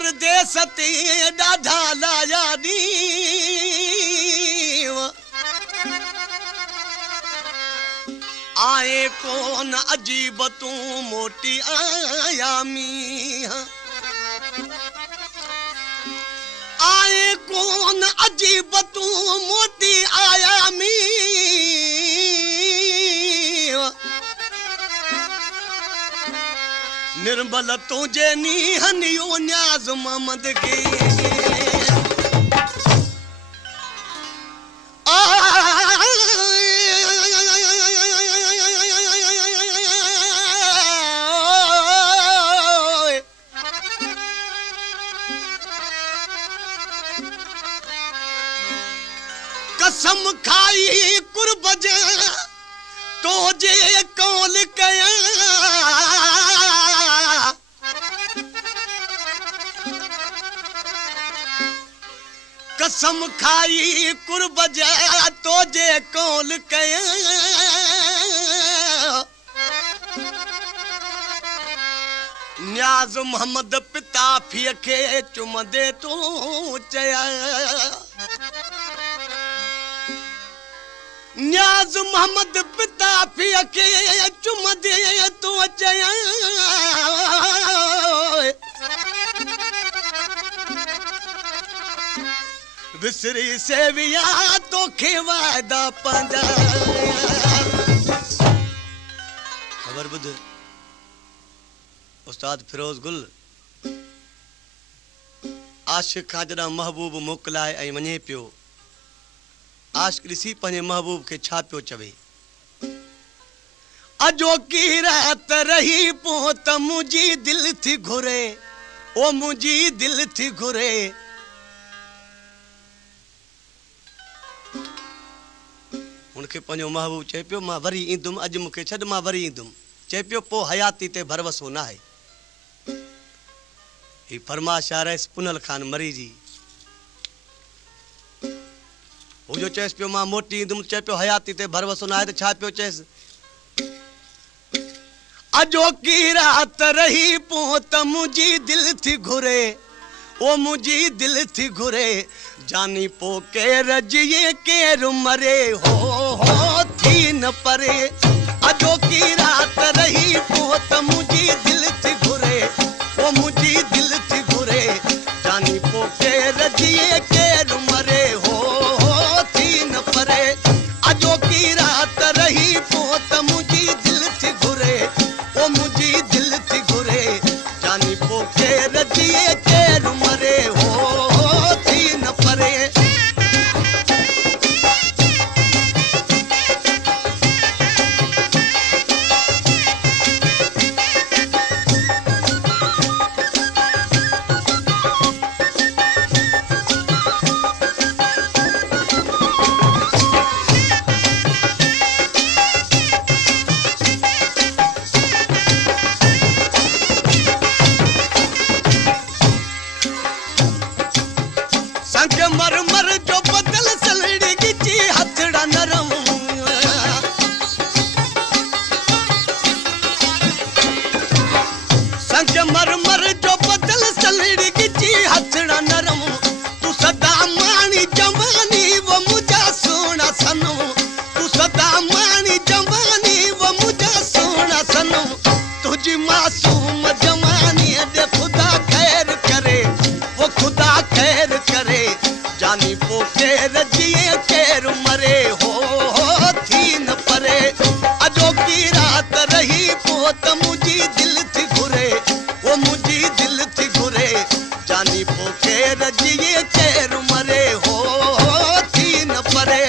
परदेस ते ॾाढा लाया ॾींहं आए कोन अजीब तूं मोटी आया मींहं आए कोन अजीब तूं मोटी आया मींहं निर्मल तुझे नीहन यो न्याज़ मोहम्मद के कसम खाई कुर्ब जे तो जे कौल कया कसम खाई कुर्ब जे तो जे कौल कया न्याज़ मोहम्मद पिता फीअ खे चुमंदे तूं चया न्याज़ मोहम्मद पिता फीअ खे चुमंदे तूं चया विसरी सेविया तोखे वायदा पंहिंजा ख़बर ॿुध उस्ताद फिरोज़ गुल आशिक़ खां जॾहिं महबूब मोकिलाए ऐं वञे पियो आशिक़ ॾिसी पंहिंजे महबूब खे छा पियो चवे अॼोकी रात रही पोइ त मुंहिंजी दिलि थी घुरे ओ मुंहिंजी दिलि थी घुरे उनखे पंहिंजो महबूब चए पियो मां वरी ईंदुमि अॼु मूंखे छॾ मां वरी ईंदुमि चए पियो पोइ हयाती ते भरवसो न आहे ही फरमाश आ रहियसि पुनल खान मरी जी हू जो चएसि पियो मां मोटी ईंदुमि चए पियो हयाती ते भरवसो न आहे त छा पियो चएसि अॼोकी रात रही पोइ त मुंहिंजी दिलि थी घुरे ओ मुंहिंजी दिलि थी घुरे जानी पो केर जिए केर मरे हो थी न परे अॼोकी रात रही पो त मुंहिंजी दिलि थी घुरे ओ मुंहिंजी दिलि थी घुरे जानी पो केर जिए केर मरे हो थी न परे अॼोकी रात रही पो त मुंहिंजी दिलि थी घुरे ओ मुंहिंजी दिलि थी घुरे जानी पो केर जिए केर मरे हो थी न परे संगमरमर जो बदल सलड़ी गिची हथड़ा नरम संगमरमर जो बदल सलड़ी गिची हथड़ा नरम तू सदा मानी जवानी वो मुझा सोना सनम तू सदा मानी जवानी वो मुझा सोना सनम तुझी मासूम जवानी दे खुदा खैर करे वो खुदा खैर करे जानी पो केर जिए केर मरे हो थी न परे अॼोकी रात रही पो त मुंहिंजी दिलि थी घुरे वो मुंहिंजी दिलि थी घुरे जानी पो केर जिए केर मरे हो थी न परे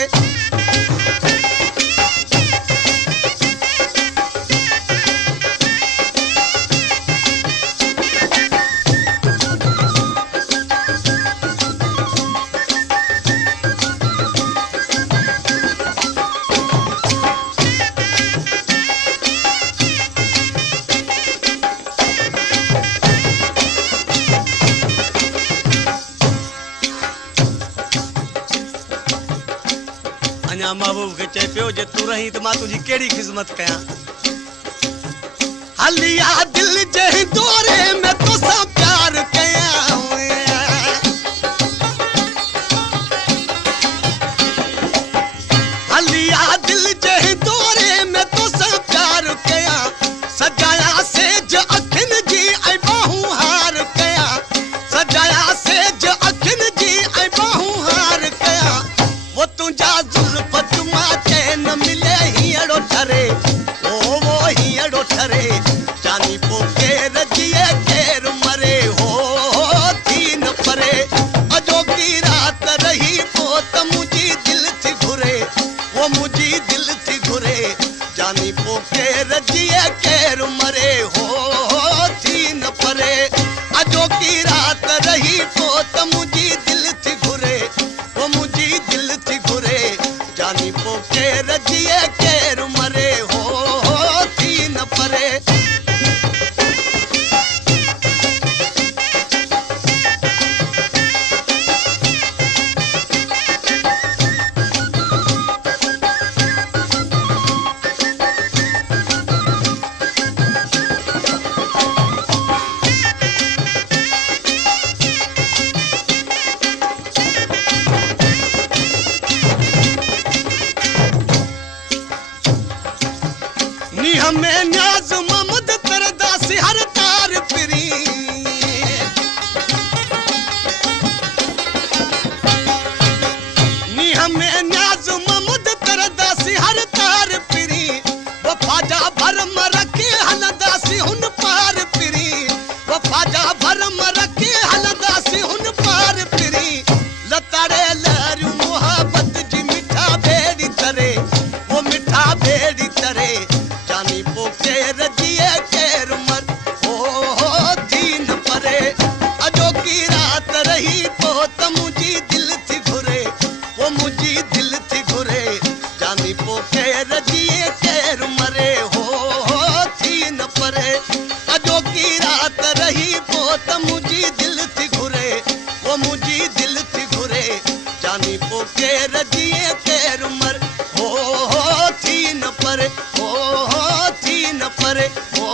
अञा महबूब खे चए पियो जे तूं रही त मां तुंहिंजी कहिड़ी ख़िदमत कयां हलिया दिल जे दौरे में तोसां प्यार कयां जानी पोके रजिए केर मरे हो थी न परे अजो की रात रही पोत मुझी दिल थी घुरे वो मुझी दिल थी घुरे जानी पोके रजिए केर मरे हो थी न परे नी हमें न्याज ममद तरदासी हर तार फिरी नी हमें न्याज ममद तरदासी हर तार फिरी वफाजा भरम रखे हलदासी हुन पार फिरी वफाजा भरम रखे हलदासी हुन पार फिरी लताड़े लहरियूं मोहब्बत जी मिठा बेड़ी तरे वो मिठा बेड़ी तरे जानी पोके रजिए केर मर हो थी न परे अजो की रात रही पोत मुझी दिल थी घुरे वो मुझी दिल थी घुरे जानी पोके रजिए केर मरे हो थी न परे अजो की रात रही पोत मुझी दिल थी घुरे वो मुझी दिल थी घुरे जानी पोके रजिए केर मर हो थी न परे हो थी न परे हो